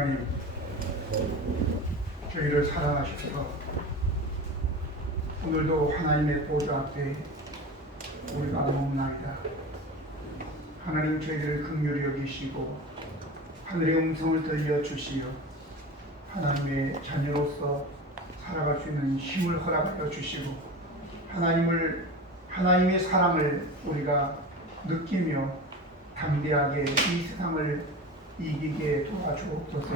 하나님, 저희를 사랑하셔서 오늘도 하나님의 보좌 앞에 우리가 머무나이다. 하나님, 저희를 긍휼히 여기시고 하늘의 음성을 들려주시어 하나님의 자녀로서 살아갈 수 있는 힘을 허락하여 주시고 하나님의 사랑을 우리가 느끼며 담대하게 이 세상을 이기게 도와주옵소서.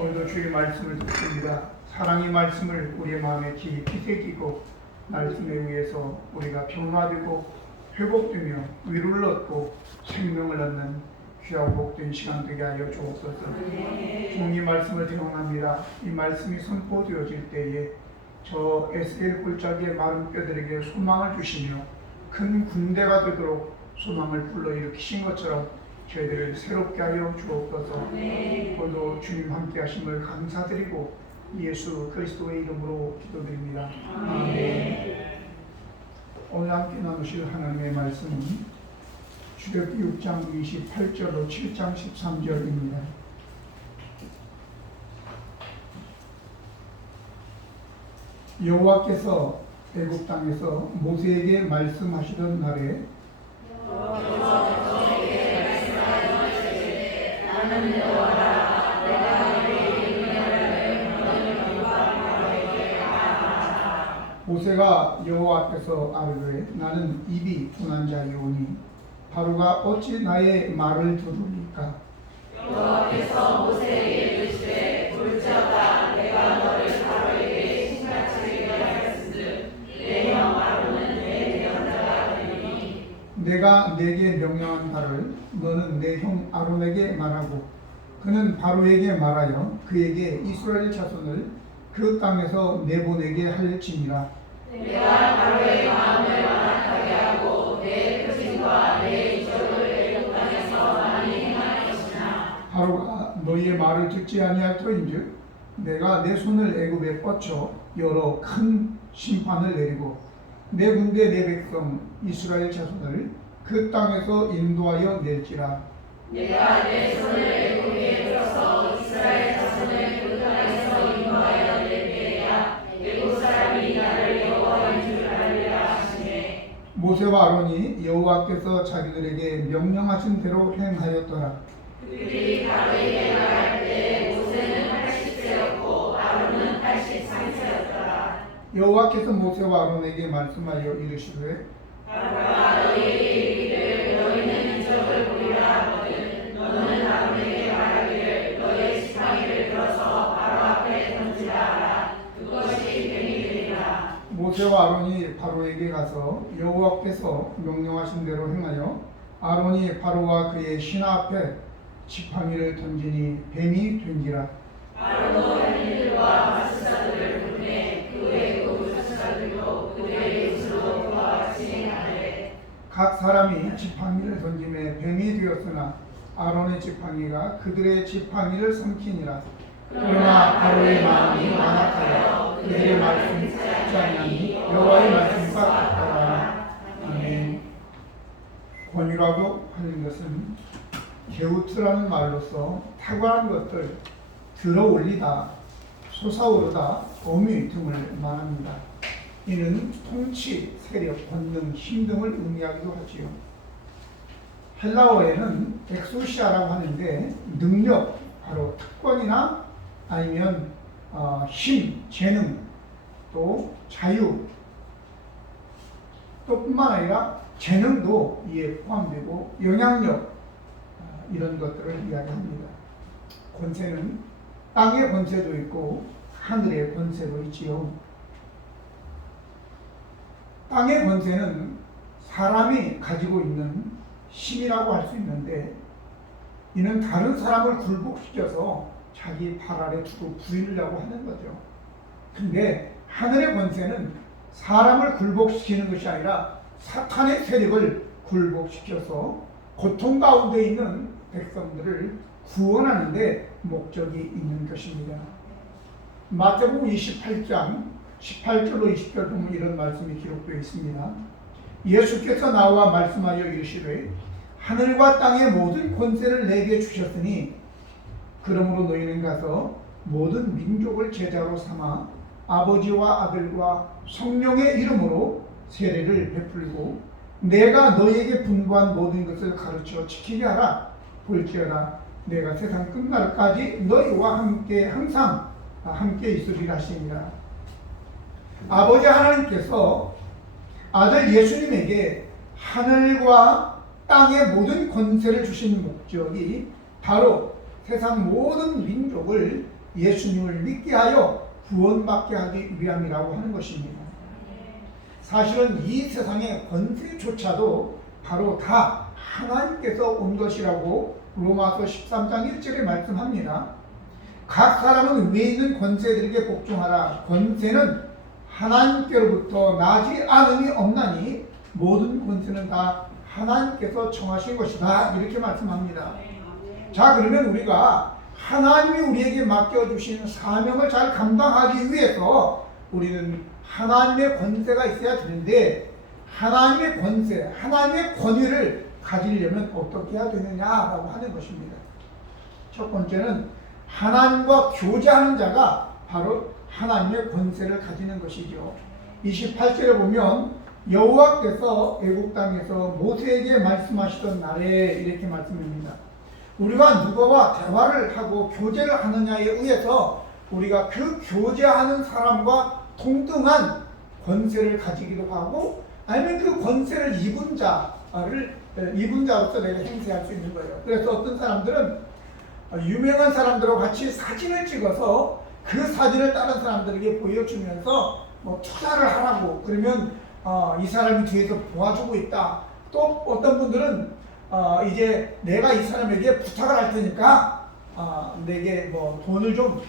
오늘도 주의 말씀을 듣습니다. 사랑의 말씀을 우리의 마음에 깊이 새기고 말씀에 의해서 우리가 변화되고 회복되며 위로를 얻고 생명을 얻는 귀하고 복된 시간 되게 하여 주옵소서. 주님 말씀을 대원합니다. 이 말씀이 선포되어질 때에 저 에스겔 굴착의 마른 뼈들에게 소망을 주시며 큰 군대가 되도록 소망을 불러일으키신 것처럼 저희들을 새롭게 하여 주옵소서. 오늘도 주님 함께 하심을 감사드리고 예수 그리스도의 이름으로 기도드립니다. 아멘. 오늘 함께 나누실 하나님의 말씀은 출애굽기 6장 28절로 7장 13절입니다. 여호와께서 애굽 땅에서 모세에게 말씀하시던 날에 나는 여호와라, 내가 너희에게 명령하는 바로에게 말하라. 모세가 여호와 앞에서 아뢰되 나는 입이 둔한 자이오니 바로가 어찌 나의 말을 들으리까? 여호와께서 모세에게 이르시되 볼지어다 내가 너를 바로에게 신같이 얘기하였은즉 내 형 아론은 내 대언자가 되리니 내가 내게 명령한 바를 너는 내 형 아론에게 말하고 그는 바로에게 말하여 그에게 이스라엘 자손을 그 땅에서 내보내게 할지니라. 내가 바로의 마음을 완악하게 하고 내 표징과 내 이적을 애굽 땅에서 많이 행할 것이나 바로가 너희의 말을 듣지 아니할 터인즉 내가 내 손을 애굽에 뻗쳐 여러 큰 심판을 내리고 내 군대 내 백성 이스라엘 자손을 그 땅에서 인도하여 낼지라. 내가 내 손을 애굽에 들어서 이스라엘 자손을 그 땅에서 인도하여 낼 때에야 애굽 사람이 나를 여호와인 줄 알리라 하시매 모세와 아론이 여호와께서 자기들에게 명령하신 대로 행하였더라. 그들이 바로에게 말할 때 모세는 80세였고 아론은 83세였더라. 여호와께서 모세와 아론에게 말씀하여 이르시되 바로가 너희에게 이르기를 너희는 이적을 보리라 하거든 너는 아론에게 말하기를 너의 지팡이를 들어서 바로 앞에 던지라 하라. 그것이 뱀이 되리라. 모세와 아론이 바로에게 가서 여호와께서 명령하신 대로 행하여 아론이 바로와 그의 신하 앞에 지팡이를 던지니 뱀이 된지라. 아론도 뱀들과 마술사들을 보내 그 외국 사사들도 그들의 이웃으로 그와 같이 행하되 각 사람이 지팡이를 던짐에 뱀이 되었으나 아론의 지팡이가 그들의 지팡이를 삼키니라. 그러나 바로의 마음이 완악하여 그들의 말씀이 듣지 아니하니 여호와의 말씀과 같더라. 아멘. 권유라고 하는 것은 게우트라는 말로서 탁월한 것들, 들어올리다, 솟아오르다, 어미 등을 말합니다. 이는 통치, 세력, 권능, 힘 등을 의미하기도 하지요. 헬라어에는 엑소시아라고 하는데 능력, 바로 특권이나 아니면 힘, 재능, 또 자유, 또 뿐만 아니라 재능도 이에 포함되고 영향력, 이런 것들을 이야기합니다. 권세는 땅의 권세도 있고 하늘의 권세도 있지요. 땅의 권세는 사람이 가지고 있는 힘이라고 할 수 있는데 이는 다른 사람을 굴복시켜서 자기 발 아래 두고 부리려고 하는 거죠. 근데 하늘의 권세는 사람을 굴복시키는 것이 아니라 사탄의 세력을 굴복시켜서 고통 가운데 있는 백성들을 구원하는 데 목적이 있는 것입니다. 마태복음 28장 18절로 20절 보면 이런 말씀이 기록되어 있습니다. 예수께서 나와 말씀하여 이르시되 하늘과 땅의 모든 권세를 내게 주셨으니 그러므로 너희는 가서 모든 민족을 제자로 삼아 아버지와 아들과 성령의 이름으로 세례를 베풀고 내가 너희에게 분부한 모든 것을 가르쳐 지키게 하라. 볼지어다 내가 세상 끝날까지 너희와 함께 항상 함께 있으리라 하시니라. 아버지 하나님께서 아들 예수님에게 하늘과 땅의 모든 권세를 주신 목적이 바로 세상 모든 민족을 예수님을 믿게 하여 구원받게 하기 위함이라고 하는 것입니다. 사실은 이 세상의 권세조차도 바로 다 하나님께서 온 것이라고 로마서 13장 1절에 말씀합니다. 각 사람은 위에 있는 권세들에게 복종하라. 권세는 하나님께로부터 나지 않음이 없나니 모든 권세는 다 하나님께서 정하신 것이다. 이렇게 말씀합니다. 자, 그러면 우리가 하나님이 우리에게 맡겨주신 사명을 잘 감당하기 위해서 우리는 하나님의 권세가 있어야 되는데, 하나님의 권세, 하나님의 권위를 가지려면 어떻게 해야 되느냐라고 하는 것입니다. 첫 번째는 하나님과 교제하는 자가 바로 하나님의 권세를 가지는 것이죠. 28절에 보면 여호와께서 애굽 땅에서 모세에게 말씀하시던 날에 이렇게 말씀합니다. 우리가 누구와 대화를 하고 교제를 하느냐에 의해서 우리가 그 교제하는 사람과 동등한 권세를 가지기도 하고, 아니면 그 권세를 입은 자로서 내가 행세할 수 있는 거예요. 그래서 어떤 사람들은 유명한 사람들과 같이 사진을 찍어서 그 사진을 다른 사람들에게 보여주면서 뭐 투자를 하라고, 그러면 이 사람이 뒤에서 도와주고 있다. 또 어떤 분들은 이제 내가 이 사람에게 부탁을 할 테니까 내게 뭐 돈을 좀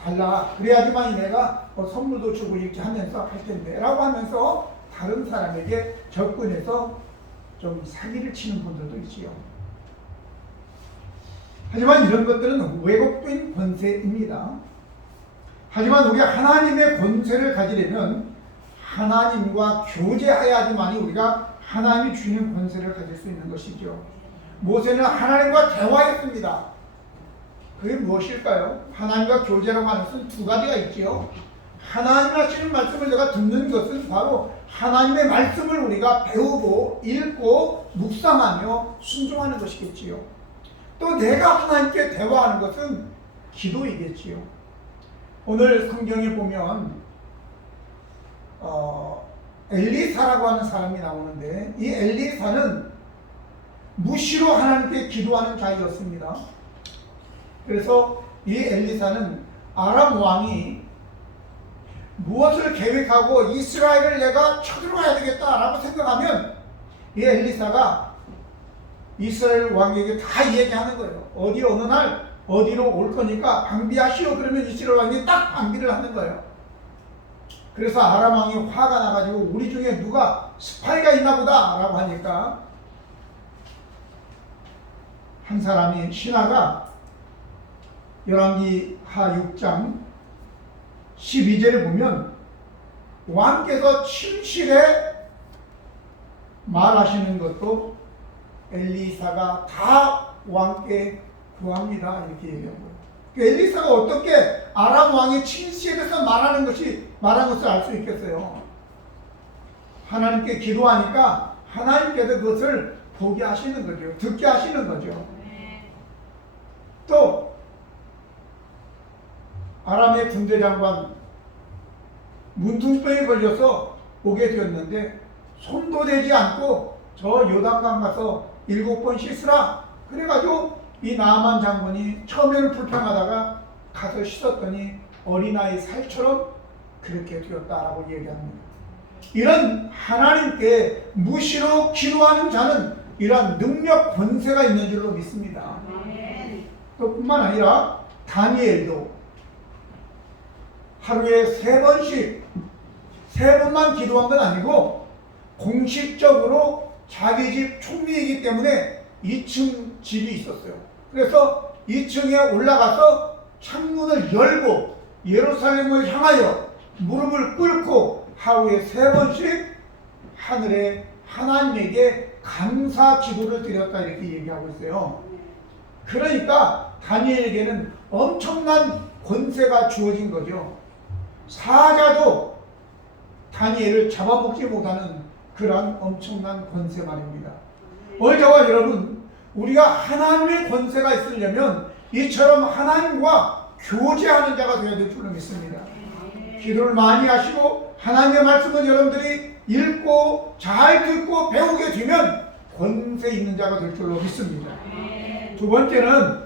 달라. 그래야지만 내가 뭐 선물도 주고 이렇게 하면서 할 텐데 라고 하면서 다른 사람에게 접근해서 좀 사기를 치는 분들도 있지요. 하지만 이런 것들은 왜곡된 권세입니다. 하지만 우리가 하나님의 권세를 가지려면 하나님과 교제해야지만이 우리가 하나님이 주는 권세를 가질 수 있는 것이죠. 모세는 하나님과 대화했습니다. 그게 무엇일까요? 하나님과 교제라고 하는 것은 두 가지가 있지요. 하나님 하시는 말씀을 내가 듣는 것은 바로 하나님의 말씀을 우리가 배우고 읽고 묵상하며 순종하는 것이겠지요. 또 내가 하나님께 대화하는 것은 기도이겠지요. 오늘 성경에 보면 엘리사라고 하는 사람이 나오는데, 이 엘리사는 무시로 하나님께 기도하는 자였습니다. 그래서 이 엘리사는 아람 왕이 무엇을 계획하고 이스라엘을 내가 쳐들어가야 되겠다라고 생각하면 이 엘리사가 이스라엘 왕에게 다 얘기하는 거예요. 어느 날 어디로 올 거니까 방비하시오. 그러면 이스라엘 왕이 딱 방비를 하는 거예요. 그래서 아람 왕이 화가 나가지고 우리 중에 누가 스파이가 있나 보다 라고 하니까 한 사람이 신하가 열왕기하 6장 12절에 보면 왕께서 침실에 말하시는 것도 엘리사가 다 왕께 구합니다. 이렇게 얘기한 거예요. 엘리사가 어떻게 아람 왕의 침실에서 말한 것을 알 수 있겠어요? 하나님께 기도하니까 하나님께서 그것을 보게 하시는 거죠. 듣게 하시는 거죠. 또 아람의 군대 장관 문둥병에 걸려서 오게 되었는데 손도 대지 않고 저 요단강 가서 7번 씻으라. 그래가지고 이 나아만 장군이 처음에는 불평하다가 가서 씻었더니 어린아이 살처럼 그렇게 되었다라고 얘기합니다. 이런 하나님께 무시로 기도하는 자는 이러한 능력 권세가 있는 줄로 믿습니다. 또 뿐만 아니라 다니엘도 하루에 3번씩 3번만 기도한 건 아니고 공식적으로 자기 집 총리이기 때문에 2층 집이 있었어요. 그래서 2층에 올라가서 창문을 열고 예루살렘을 향하여 무릎을 꿇고 하루에 3번씩 하늘에 하나님에게 감사 기도를 드렸다 이렇게 얘기하고 있어요. 그러니까 다니엘에게는 엄청난 권세가 주어진 거죠. 사자도 다니엘을 잡아먹지 못하는 그러한 엄청난 권세 말입니다. 저와 여러분, 우리가 하나님의 권세가 있으려면 이처럼 하나님과 교제하는 자가 되어야 될 줄로 믿습니다. 기도를 많이 하시고 하나님의 말씀을 여러분들이 읽고 잘 듣고 배우게 되면 권세 있는 자가 될 줄로 믿습니다. 두 번째는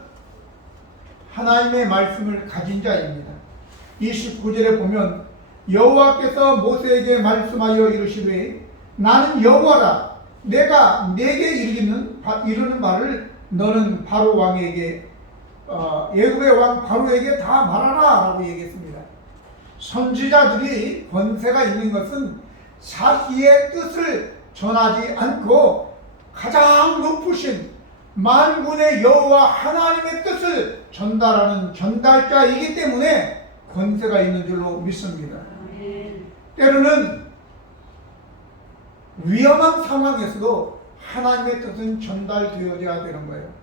하나님의 말씀을 가진 자입니다. 29절에 보면 여호와께서 모세에게 말씀하여 이르시되 나는 여호와라. 내가 내게 이르는 말을 너는 바로 왕에게 애굽의 왕 바로에게 다 말하라 라고 얘기했습니다. 선지자들이 권세가 있는 것은 자기의 뜻을 전하지 않고 가장 높으신 만군의 여호와 하나님의 뜻을 전달하는 전달자이기 때문에 권세가 있는 줄로 믿습니다. 때로는 위험한 상황에서도 하나님의 뜻은 전달되어야 되는 거예요.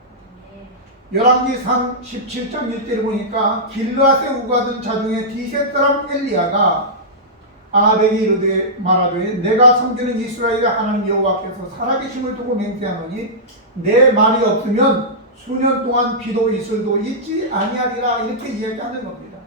열왕기상 17장 1절에 보니까 길르앗에 우가던 자중에 디셋 사람 엘리야가 아합에게 이르되 말하되 내가 섬기는 이스라엘의 하나님 여호와께서 살아계심을 두고 맹세하노니 내 말이 없으면 수년 동안 비도 이슬도 있지 아니하리라 이렇게 이야기하는 겁니다.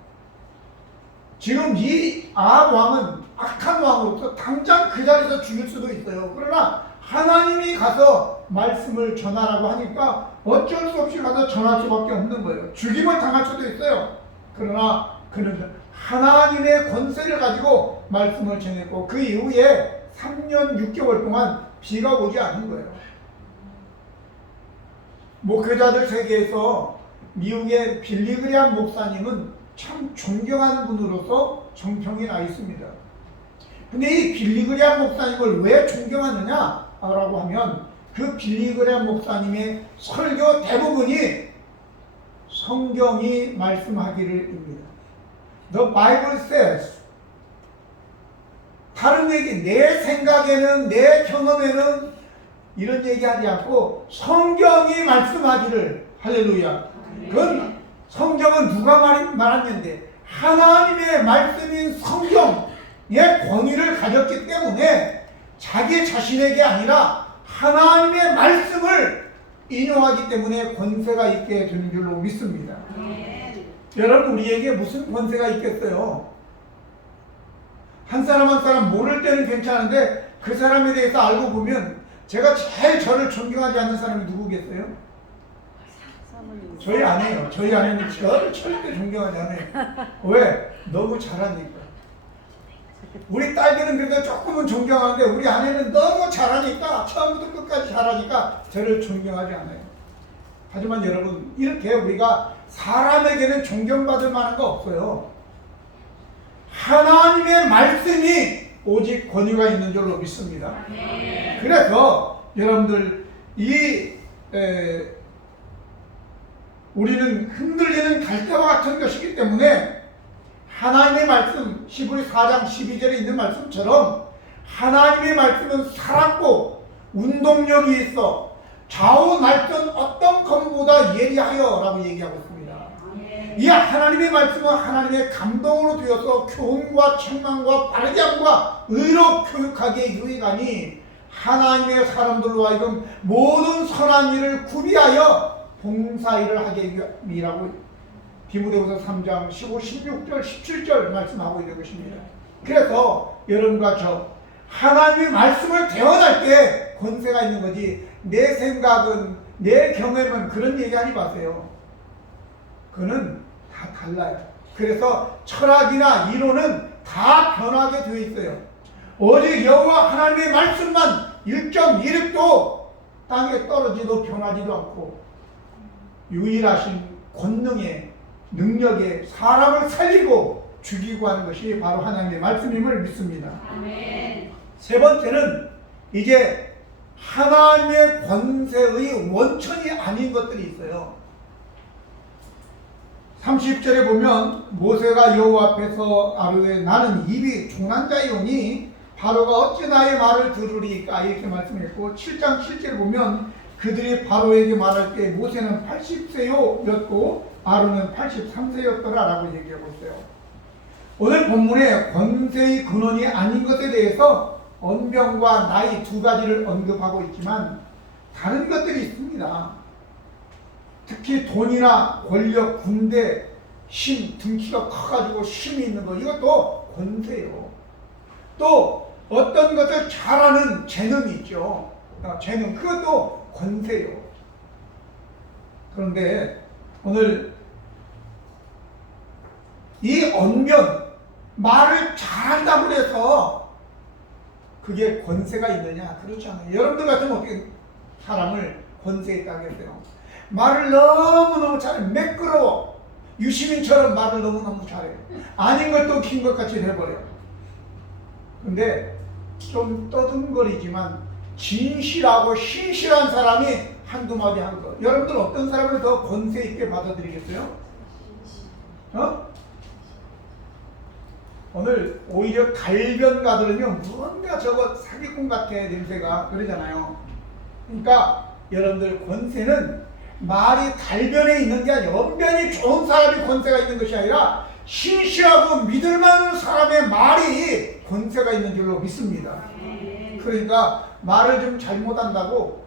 지금 이 아합 왕은 악한 왕으로서 당장 그 자리에서 죽일 수도 있어요. 그러나 하나님이 가서 말씀을 전하라고 하니까 어쩔 수 없이 가서 전할 수밖에 없는 거예요. 죽임을 당할 수도 있어요. 그러나 그는 하나님의 권세를 가지고 말씀을 전했고 그 이후에 3년 6개월 동안 비가 오지 않은 거예요. 목회자들 세계에서 미국의 빌리그리암 목사님은 참 존경하는 분으로서 정평이 나 있습니다. 근데 이 빌리그리암 목사님을 왜 존경하느냐라고 하면 그 빌리그리암 목사님의 설교 대부분이 성경이 말씀하기를입니다. The Bible says. 다른 얘기, 내 생각에는, 내 경험에는 이런 얘기하지 않고 성경이 말씀하기를. 할렐루야. 그건 성경은 누가 말했는데 하나님의 말씀인 성경의 권위를 가졌기 때문에 자기 자신에게 아니라 하나님의 말씀을 인용하기 때문에 권세가 있게 되는 줄로 믿습니다. 여러분, 우리에게 무슨 권세가 있겠어요? 한 사람 한 사람 모를 때는 괜찮은데 그 사람에 대해서 알고 보면 제가 제일 저를 존경하지 않는 사람이 누구겠어요? 저희 아내예요. 저희 아내는 저를 절대 존경하지 않아요. 왜? 너무 잘하니까. 우리 딸들은 그래도 조금은 존경하는데 우리 아내는 너무 잘하니까, 처음부터 끝까지 잘하니까 저를 존경하지 않아요. 하지만 여러분, 이렇게 우리가 사람에게는 존경받을 만한 거 없어요. 하나님의 말씀이 오직 권위가 있는 줄로 믿습니다. 그래서 여러분들 우리는 흔들리는 갈대와 같은 것이기 때문에 하나님의 말씀, 히브리 4장 12절에 있는 말씀처럼 하나님의 말씀은 살았고 운동력이 있어 좌우 날던 어떤 검보다 예리하여 라고 얘기하고 있습니다. 이 하나님의 말씀은 하나님의 감동으로 되어서 교훈과 책망과 바르게 함과 의로 교육하기에 유익하니 하나님의 사람들로 하여금 모든 선한 일을 구비하여 봉사일을 하게 위라고 디모데후서 3장 15, 16절, 17절 말씀하고 있는 것입니다. 그래서 여러분과 저 하나님의 말씀을 대언할 때 권세가 있는 거지, 내 생각은, 내 경험은 그런 얘기하지 마세요. 그는 다 달라요. 그래서 철학이나 이론은 다 변하게 되어 있어요. 오직 여호와 하나님의 말씀만 1.1획도 땅에 떨어지도 변하지도 않고 유일하신 권능의 능력에 사람을 살리고 죽이고 하는 것이 바로 하나님의 말씀임을 믿습니다. 아멘. 세 번째는 이제 하나님의 권세의 원천이 아닌 것들이 있어요. 30절에 보면 모세가 여호와 앞에서 아뢰되 나는 입이 종난 자이오니 바로가 어찌 나의 말을 들으리까 이렇게 말씀했고, 7장 7절에 보면 그들이 바로에게 말할 때 모세는 80세였고 아론은 83세였더라라고 얘기하고 있어요. 오늘 본문에 권세의 근원이 아닌 것에 대해서 언병과 나이 두 가지를 언급하고 있지만 다른 것들이 있습니다. 특히 돈이나 권력, 군대, 힘, 등키가 커가지고 힘이 있는 거, 이것도 권세요. 또 어떤 것을 잘하는 재능이 있죠. 재능, 그것도 권세요. 그런데 오늘 이 언변, 말을 잘한다고 해서 그게 권세가 있느냐? 그렇지 않아요. 여러분들 같으면 어떻게 사람을 권세 있다고 하겠어요? 말을 너무너무 잘해. 매끄러워. 유시민처럼 말을 너무너무 잘해. 아닌 것도 긴 것 같이 돼버려. 근데 좀 떠듬거리지만 진실하고 신실한 사람이 한두 마디 한 거. 여러분들 어떤 사람을 더 권세 있게 받아들이겠어요? 오늘 오히려 갈변가 들으면 뭔가 저거 사기꾼 같아 냄새가 그러잖아요. 그러니까 여러분들 권세는 말이 달변에 있는 게 아니라 언변이 좋은 사람이 권세가 있는 것이 아니라 신실하고 믿을만한 사람의 말이 권세가 있는 줄로 믿습니다. 그러니까 말을 좀 잘못한다고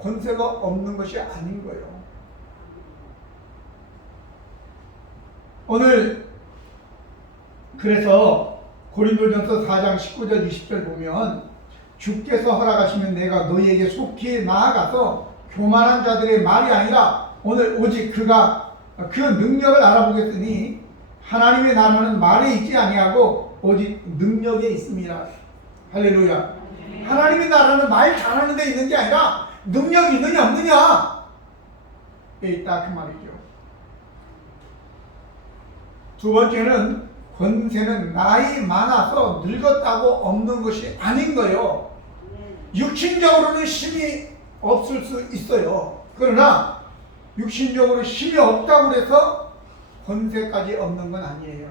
권세가 없는 것이 아닌 거예요. 오늘 그래서 고린도전서 4장 19절 20절 보면 주께서 허락하시면 내가 너희에게 속히 나아가서 교만한 자들의 말이 아니라 오늘 오직 그가 그 능력을 알아보겠으니 하나님의 나라는 말에 있지 아니하고 오직 능력에 있습니다. 할렐루야. 하나님의 나라는 말 잘하는 데 있는 게 아니라 능력이 있느냐 없느냐 에 있다 그 말이죠. 두 번째는 권세는 나이 많아서 늙었다고 없는 것이 아닌 거예요. 육신적으로는 힘이 없을 수 있어요. 그러나 육신적으로 힘이 없다고 해서 권세까지 없는 건 아니에요.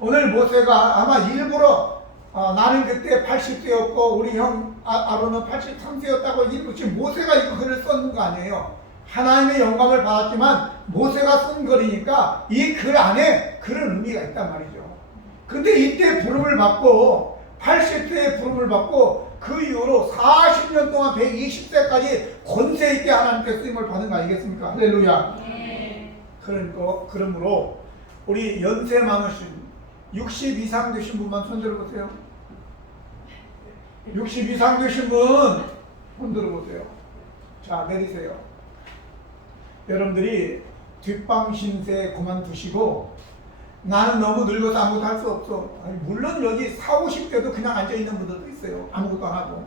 오늘 모세가 아마 일부러 나는 그때 80세였고 우리 형 아론은 83세였다고 일부러 지금 모세가 이거 글을 썼는 거 아니에요. 하나님의 영감을 받았지만 모세가 쓴 글이니까 이 글 안에 그런 의미가 있단 말이죠. 근데 이때 부름을 받고 80세에 부름을 받고 그 이후로 40년 동안 120세까지 권세 있게 하나님께 쓰임을 받은 거 아니겠습니까? 할렐루야. 그러므로 우리 연세 많으신 60 이상 되신 분만 손 들어보세요. 60 이상 되신 분 손 들어보세요. 자, 내리세요. 여러분들이 뒷방 신세 그만두시고 나는 너무 늙어서 아무것도 할 수 없어. 아니, 물론 여기 40, 50대도 그냥 앉아있는 분들도 있어요. 아무것도 안 하고.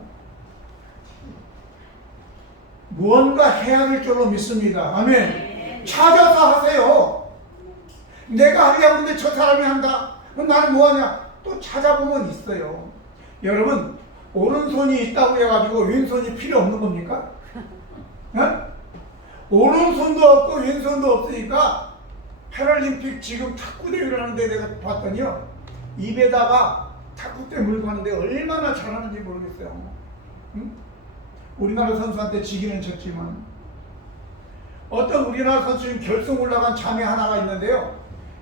무언가 해야 될 줄로 믿습니다. 아멘. 찾아서 하세요. 내가 하려고 하는데 저 사람이 한다. 그럼 나는 뭐하냐? 또 찾아보면 있어요. 여러분, 오른손이 있다고 해가지고 왼손이 필요 없는 겁니까? 오른손도 없고 왼손도 없으니까 패럴림픽 지금 탁구 대회를 하는데 내가 봤더니요, 입에다가 탁구대 물고 하는데 얼마나 잘하는지 모르겠어요. 응? 우리나라 선수한테 지기는 졌지만 어떤 우리나라 선수는 결승 올라간 자매 하나가 있는데요,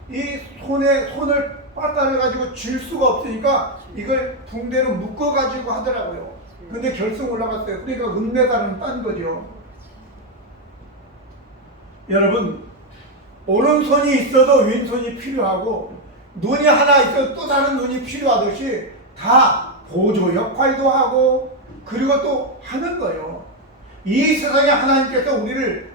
이 손을 빠따려가지고 줄 수가 없으니까 이걸 붕대로 묶어가지고 하더라고요. 근데 결승 올라갔어요. 그러니까 은메달은 딴 거죠. 여러분, 오른손이 있어도 왼손이 필요하고 눈이 하나 있어도 또 다른 눈이 필요하듯이 다 보조 역할도 하고 그리고 또 하는 거예요. 이 세상에 하나님께서 우리를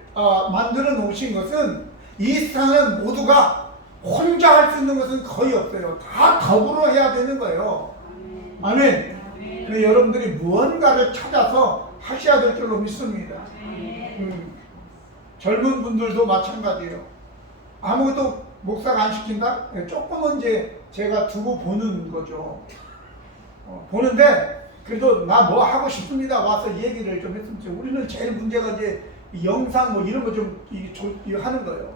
만들어 놓으신 것은 이 세상은 모두가 혼자 할 수 있는 것은 거의 없어요. 다 더불어 해야 되는 거예요. 아멘. 그래서 여러분들이 무언가를 찾아서 하셔야 될 줄로 믿습니다. 젊은 분들도 마찬가지예요. 아무것도 목사가 안 시킨다? 조금은 이제 제가 두고 보는 거죠. 보는데 그래도 나 뭐 하고 싶습니다 와서 얘기를 좀 했으면 좋겠어요. 우리는 제일 문제가 이제 영상 뭐 이런 거 좀 하는 거예요.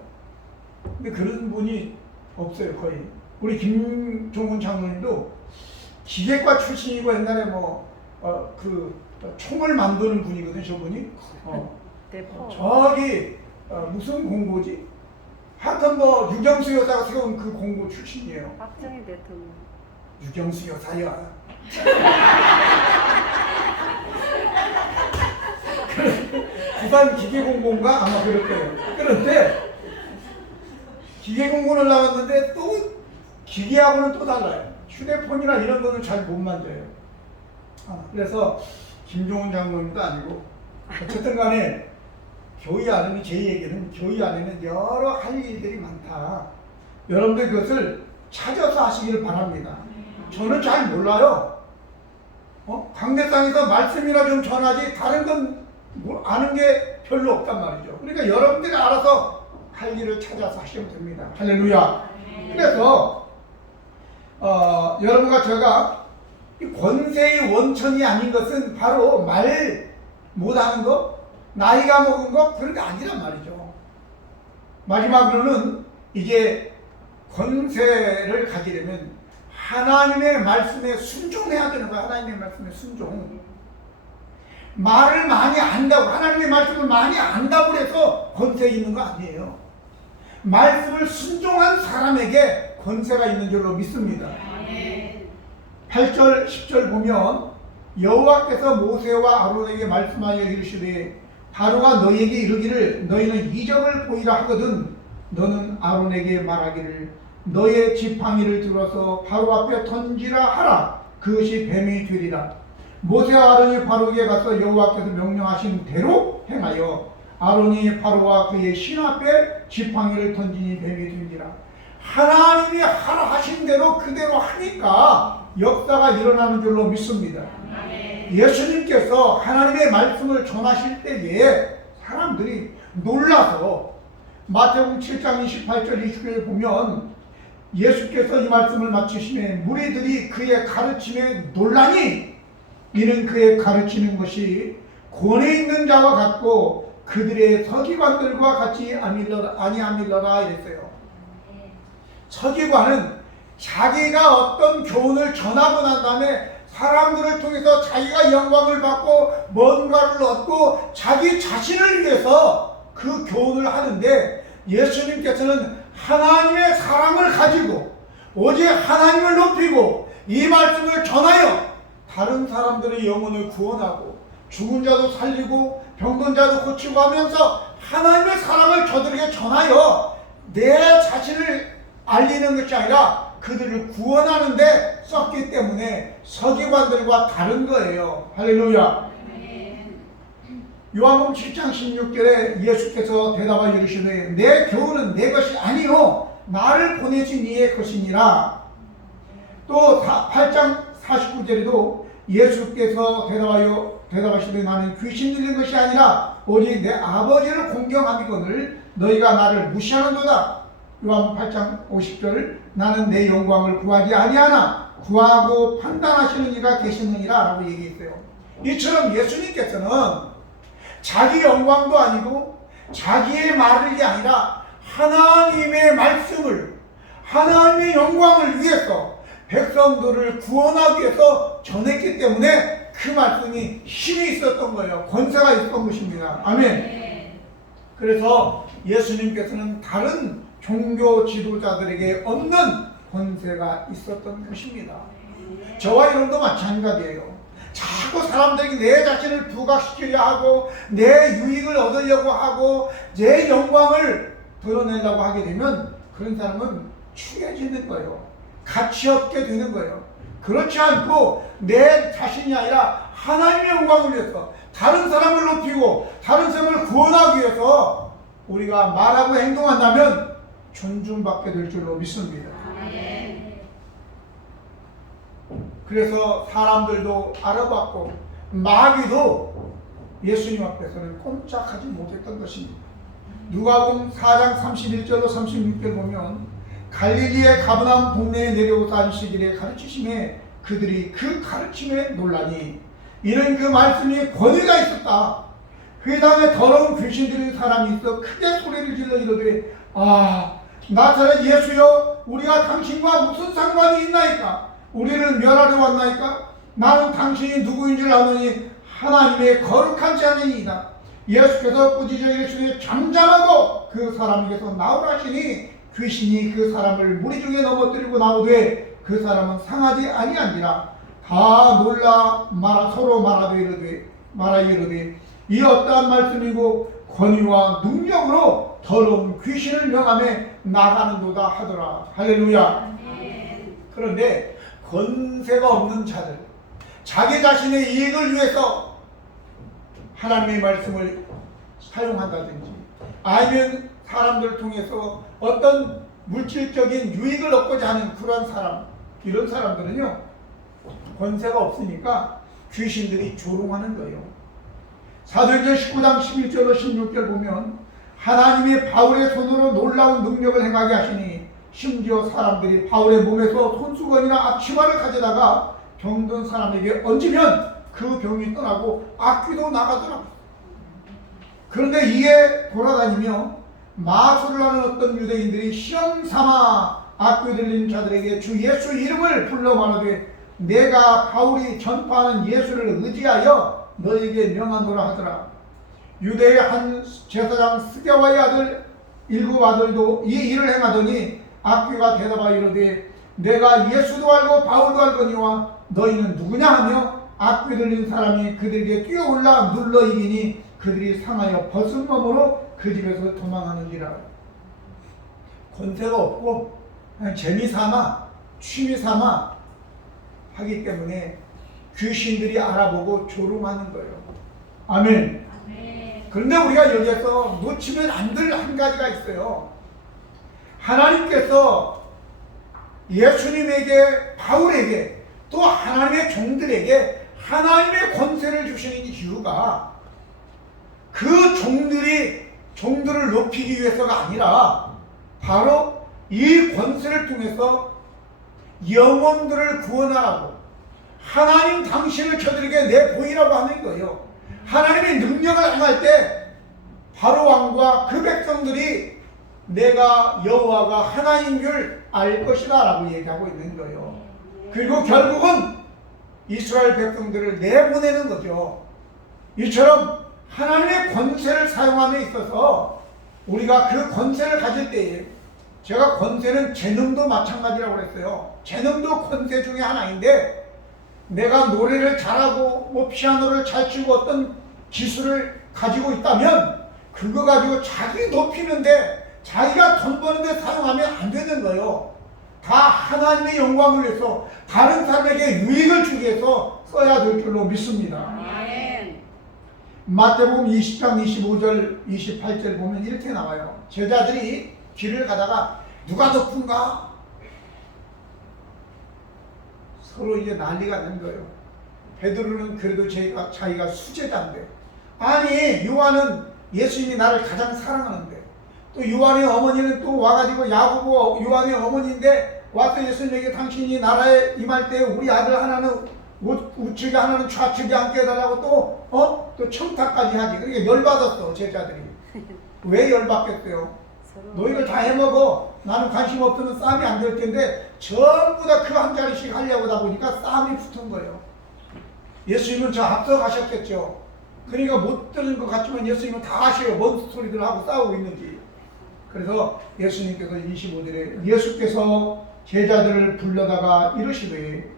근데 그런 분이 없어요, 거의. 우리 김종훈 장로님도 기계과 출신이고 옛날에 뭐 총을 만드는 분이거든, 저분이. 저기 무슨 공고지? 하여튼 뭐 유경수 여사가 세운 그 공고 출신이에요. 박정희 대통령. 유경수 여사야. 부산 기계공고인가 아마 그럴 거예요. 그런데 기계공고를 나왔는데 또 기계하고는 또 달라요. 휴대폰이나 이런 거는 잘 못 만져요. 그래서 김종훈 장로님도 아니고 어쨌든 간에 교회 안에는, 제 얘기는 교회 안에는 여러 할 일들이 많다. 여러분들 그것을 찾아서 하시기를 바랍니다. 저는 잘 몰라요. 강대상에서 말씀이나 좀 전하지 다른 건 아는 게 별로 없단 말이죠. 그러니까 여러분들이 알아서 할 일을 찾아서 하시면 됩니다. 할렐루야. 그래서 여러분과 제가 권세의 원천이 아닌 것은 바로 말 못하는 거, 나이가 먹은 거, 그런 게 아니란 말이죠. 마지막으로는 이제 권세를 가지려면 하나님의 말씀에 순종해야 되는 거야. 하나님의 말씀에 순종. 말을 많이 안다고, 하나님의 말씀을 많이 안다고 해서 권세 있는 거 아니에요. 말씀을 순종한 사람에게 권세가 있는 줄로 믿습니다. 8절 10절 보면 여호와께서 모세와 아론에게 말씀하여 이르시되 바로가 너희에게 이르기를 너희는 이적을 보이라 하거든 너는 아론에게 말하기를 너의 지팡이를 들어서 바로 앞에 던지라 하라. 그것이 뱀이 되리라. 모세와 아론이 바로에게 가서 여호와께서 명령하신 대로 행하여 아론이 바로와 그의 신 앞에 지팡이를 던지니 뱀이 되니라. 하나님이 하라 하신 대로 그대로 하니까 역사가 일어나는 줄로 믿습니다. 예수님께서 하나님의 말씀을 전하실 때에 사람들이 놀라서 마태복음 7장 28절 29절에 보면 예수께서 이 말씀을 마치시매 무리들이 그의 가르침에 놀라니 이는 그의 가르치는 것이 권에 있는 자와 같고 그들의 서기관들과 같이 아니함일러라 이랬어요. 서기관은 자기가 어떤 교훈을 전하고 난 다음에 사람들을 통해서 자기가 영광을 받고 뭔가를 얻고 자기 자신을 위해서 그 교훈을 하는데 예수님께서는 하나님의 사랑을 가지고 오직 하나님을 높이고 이 말씀을 전하여 다른 사람들의 영혼을 구원하고 죽은 자도 살리고 병든 자도 고치고 하면서 하나님의 사랑을 저들에게 전하여 내 자신을 알리는 것이 아니라 그들을 구원하는 데 썼기 때문에 서기관들과 다른 거예요. 할렐루야. 요한복음 7장 16절에 예수께서 대답하여 이르시되 내 교훈은 내 것이 아니요 나를 보내신 이의 것이니라. 또 8장 49절에도 예수께서 대답하시되 나는 귀신 들린 것이 아니라 오직 내 아버지를 공경하기거늘 너희가 나를 무시하는도다. 요한복음 8장 50절 나는 내 영광을 구하지 아니하나 구하고 판단하시는 이가 계시느니라 라고 얘기했어요. 이처럼 예수님께서는 자기 영광도 아니고 자기의 말이 아니라 하나님의 말씀을 하나님의 영광을 위해서 백성들을 구원하기 위해서 전했기 때문에 그 말씀이 힘이 있었던 거예요. 권세가 있었던 것입니다. 아멘. 그래서 예수님께서는 다른 종교 지도자들에게 없는 권세가 있었던 것입니다. 저와 여러분도 마찬가지예요. 자꾸 사람들에게 내 자신을 부각시키려 하고 내 유익을 얻으려고 하고 내 영광을 드러내려고 하게 되면 그런 사람은 추해지는 거예요. 가치 없게 되는 거예요. 그렇지 않고 내 자신이 아니라 하나님의 영광을 위해서 다른 사람을 높이고 다른 사람을 구원하기 위해서 우리가 말하고 행동한다면 존중받게 될 줄로 믿습니다. 그래서 사람들도 알아봤고 마귀도 예수님 앞에서는 꼼짝하지 못했던 것입니다. 누가복음 4장 31절로 36절 보면 갈릴리의 가버나움 동네에 내려오사 안식일에 가르치심에 그들이 그 가르침에 놀라니 이는 그 말씀이 권위가 있었다. 회당에 더러운 귀신 들린 사람이 있어 크게 소리를 질러 이르되 나사렛 예수여 우리가 당신과 무슨 상관이 있나이까? 우리를 멸하려 왔나이까? 나는 당신이 누구인 줄 아노니 하나님의 거룩한 자니이다. 예수께서 꾸짖어 이르시되 잠잠하고 그 사람에게서 나오라 하시니 귀신이 그 사람을 무리 중에 넘어뜨리고 나오되 그 사람은 상하지 아니한지라. 다 놀라 서로 말하여 이르되 이 어떠한 말씀이고 권위와 능력으로 더러운 귀신을 명함에 나가는도다 하더라. 할렐루야. 그런데 권세가 없는 자들, 자기 자신의 이익을 위해서 하나님의 말씀을 사용한다든지 아니면 사람들을 통해서 어떤 물질적인 유익을 얻고자 하는 그런 사람, 이런 사람들은요 권세가 없으니까 귀신들이 조롱하는 거예요. 사도행전 19장 11절로 16절 보면 하나님이 바울의 손으로 놀라운 능력을 행하게 하시니 심지어 사람들이 바울의 몸에서 손수건이나 앞치마를 가져다가 병든 사람에게 얹으면 그 병이 떠나고 악귀도 나가더라고요. 그런데 이에 돌아다니며 마술을 하는 어떤 유대인들이 시험 삼아 악귀 들린 자들에게 주 예수 이름을 불러 말하되 내가 바울이 전파하는 예수를 의지하여 너에게 명하노라 하더라. 유대의 한 제사장 스게와의 아들 일곱 아들도 이 일을 행하더니 악귀가 대답하여 이르되 내가 예수도 알고 바울도 알거니와 너희는 누구냐 하며 악귀 들린 사람이 그들에게 뛰어올라 눌러 이기니 그들이 상하여 벗은 몸으로 그 집에서 도망하는지라. 권세가 없고 그냥 재미삼아 취미삼아 하기 때문에 귀신들이 알아보고 조롱하는 거예요. 아멘. 그런데 우리가 여기에서 놓치면 안 될 한 가지가 있어요. 하나님께서 예수님에게, 바울에게, 또 하나님의 종들에게 하나님의 권세를 주시는 이유가 그 종들을 높이기 위해서가 아니라 바로 이 권세를 통해서 영혼들을 구원하라고, 하나님 당신을 저들에게 내보이라고 하는 거예요. 하나님의 능력을 행할 때 바로 왕과 그 백성들이 내가 여호와가 하나님인 줄 알 것이다 라고 얘기하고 있는 거예요. 그리고 결국은 이스라엘 백성들을 내보내는 거죠. 이처럼 하나님의 권세를 사용함에 있어서 우리가 그 권세를 가질 때에, 제가 권세는 재능도 마찬가지라고 그랬어요. 재능도 권세 중에 하나인데 내가 노래를 잘하고 뭐 피아노를 잘 치고 어떤 기술을 가지고 있다면 그거 가지고 자기 높이는데, 자기가 돈 버는데 사용하면 안 되는 거예요. 다 하나님의 영광을 위해서, 다른 사람에게 유익을 주기 위해서 써야 될 줄로 믿습니다. 마태복음 20장 25절 28절 보면 이렇게 나와요. 제자들이 길을 가다가 누가 높은가 서로 이제 난리가 난 거예요. 베드로는 그래도 자기가 수제자인데, 아니 요한은 예수님이 나를 가장 사랑하는데, 또 요한의 어머니는 또 와가지고 야고보 요한의 어머니인데 와서 예수님에게 당신이 나라에 임할 때 우리 아들 하나는 우측에 하나는 좌측에 앉게 해달라고 또 청탁까지 하지. 그러니까 열받았어 제자들이. 왜 열받겠어요? 너희들 다 해먹어. 나는 관심 없으면 싸움이 안 될 텐데 전부 다 그 한 자리씩 하려고 하다 보니까 싸움이 붙은 거예요. 예수님은 저 앞서 가셨겠죠. 그러니까 못 들은 것 같지만 예수님은 다 아셔요. 뭔 소리들 하고 싸우고 있는지. 그래서 예수님께서 25절에 예수께서 제자들을 불러다가 이르시되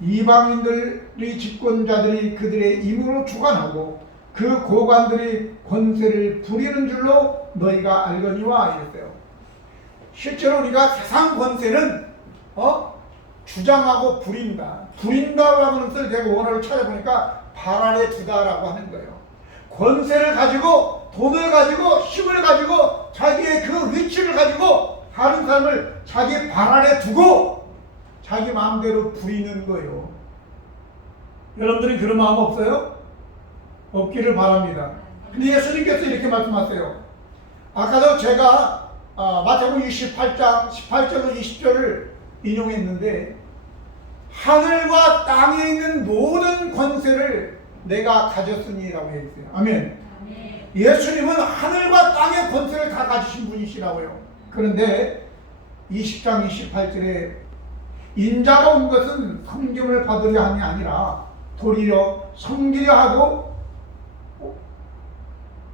이방인들의 집권자들이 그들의 임으로 주관하고 그 고관들이 권세를 부리는 줄로 너희가 알거니와 이랬어요. 실제로 우리가 세상 권세는 주장하고 부린다고 하는 뜻을 제가 원어를 찾아보니까 발 아래 두다라고 하는 거예요. 권세를 가지고, 돈을 가지고, 힘을 가지고, 자기의 그 위치를 가지고 다른 사람을 자기 발 아래 두고 자기 마음대로 부리는 거예요. 여러분들은 그런 마음 없어요? 없기를 바랍니다. 근데 예수님께서 이렇게 말씀하세요. 아까도 제가 마태복음 28장 18절로 20절을 인용했는데, 하늘과 땅에 있는 모든 권세를 내가 가졌으니라고 했어요. 아멘. 예수님은 하늘과 땅의 권세를 다 가지신 분이시라고요. 그런데 20장 28절에 인자가 온 것은 섬김을 받으려 함이 아니라 도리어 섬기려 하고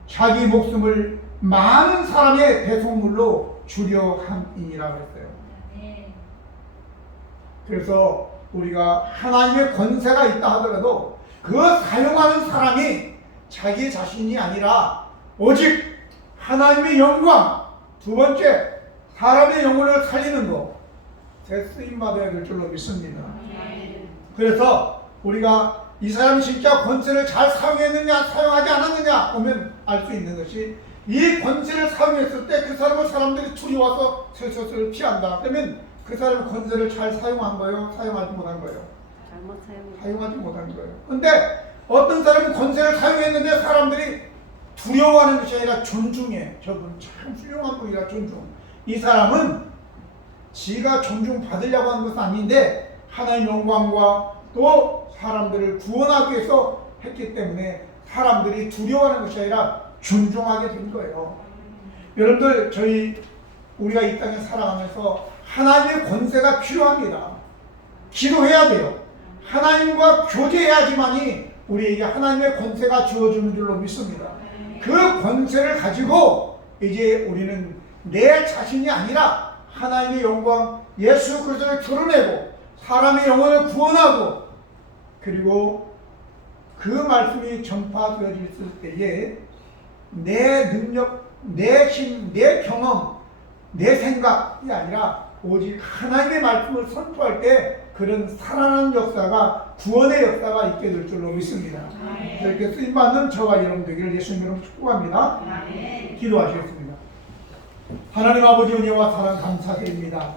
자기 목숨을 많은 사람의 배송물로 주려 함이니라 그랬어요. 그래서 우리가 하나님의 권세가 있다 하더라도 그 사용하는 사람이 자기 자신이 아니라 오직 하나님의 영광, 두 번째 사람의 영혼을 살리는 것, 새 쓰임받아야 될 줄로 믿습니다. 그래서 우리가 이 사람이 진짜 권세를 잘 사용했느냐 사용하지 않았느냐 보면 알 수 있는 것이, 이 권세를 사용했을 때 그 사람을 사람들이 두려워서 쇠소를 피한다. 그러면 그 사람의 권세를 잘 사용한 거예요? 사용하지 못한 거예요? 잘못 사용하지 못한 거예요. 근데 어떤 사람은 권세를 사용했는데 사람들이 두려워하는 것이 아니라 존중해. 저분 참 훌륭한 분이라 존중. 이 사람은 지가 존중받으려고 하는 것은 아닌데 하나님의 영광과 또 사람들을 구원하기 위해서 했기 때문에 사람들이 두려워하는 것이 아니라 존중하게 된 거예요. 여러분들, 우리가 이 땅에 살아가면서 하나님의 권세가 필요합니다. 기도해야 돼요. 하나님과 교제해야지만이 우리에게 하나님의 권세가 주어지는 줄로 믿습니다. 그 권세를 가지고 이제 우리는 내 자신이 아니라 하나님의 영광, 예수 그리스도를 드러내고 사람의 영혼을 구원하고, 그리고 그 말씀이 전파되어질 때에 내 능력, 내 힘, 내 경험, 내 생각이 아니라 오직 하나님의 말씀을 선포할 때 그런 살아나는 역사가, 구원의 역사가 있게 될 줄로 믿습니다. 이렇게 쓰임받는 저와 여러분 되기를 예수님 이름으로 축복합니다. 기도하시겠습니다. 하나님 아버지 은혜와 사랑 감사드립니다.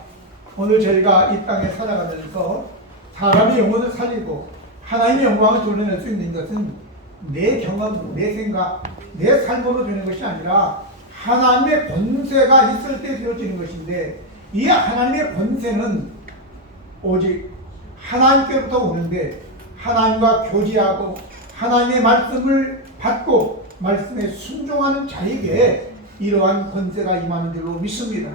오늘 저희가 이 땅에 살아가면서 사람의 영혼을 살리고 하나님의 영광을 드러낼 수 있는 것은 내 경험, 내 생각, 내 삶으로 되는 것이 아니라 하나님의 권세가 있을 때 되어지는 것인데, 이 하나님의 권세는 오직 하나님께로부터 오는데 하나님과 교제하고 하나님의 말씀을 받고 말씀에 순종하는 자에게 이러한 권세가 임하는 줄로 믿습니다.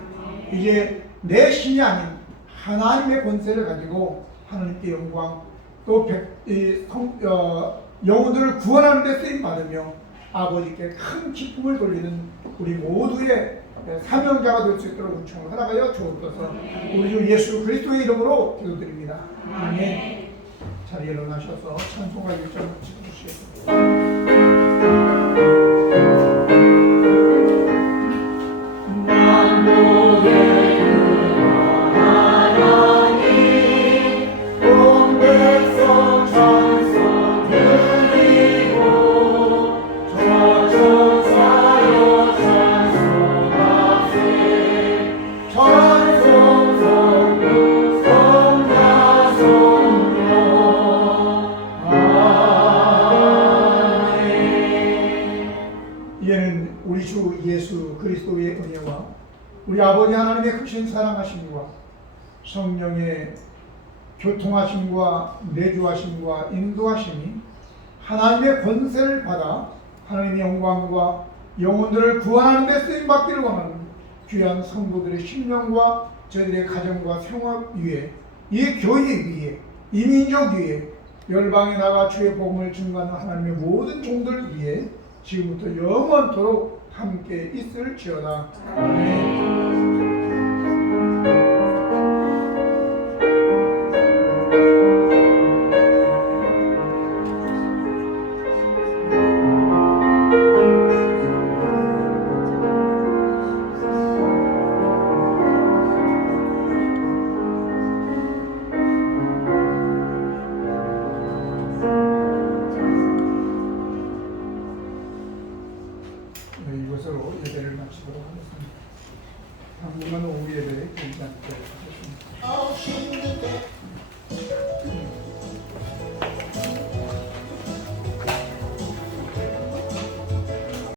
이제 내 힘이 아닌 하나님의 권세를 가지고 하나님께 영광, 또 영혼들을 구원하는 데 쓰임받으며 아버지께 큰 기쁨을 돌리는 우리 모두의 사명자가 될 수 있도록 은총을 허락하여 주옵소서. 우리 주 예수 그리스도의 이름으로 기도드립니다. 아멘. 자리에 일어나셔서 찬송가 1절을 찍어주시겠습니다. 우리 주 예수 그리스도의 은혜와 우리 아버지 하나님의 크신 사랑하심과 성령의 교통하심과 내주하심과 인도하심이 하나님의 권세를 받아 하나님의 영광과 영혼들을 구원하는 데 쓰임받기를 원하는 귀한 성도들의 심령과 저희들의 가정과 생활 위에, 이 교회 위에, 이 민족 위에, 열방에 나가 주의 복음을 증거하는 하나님의 모든 종들 위에 지금부터 영원토록 함께 있을지어다. 아멘. 이것으로 예배를 마치도록 하겠습니다. 당분간 오후 예배에 굉장히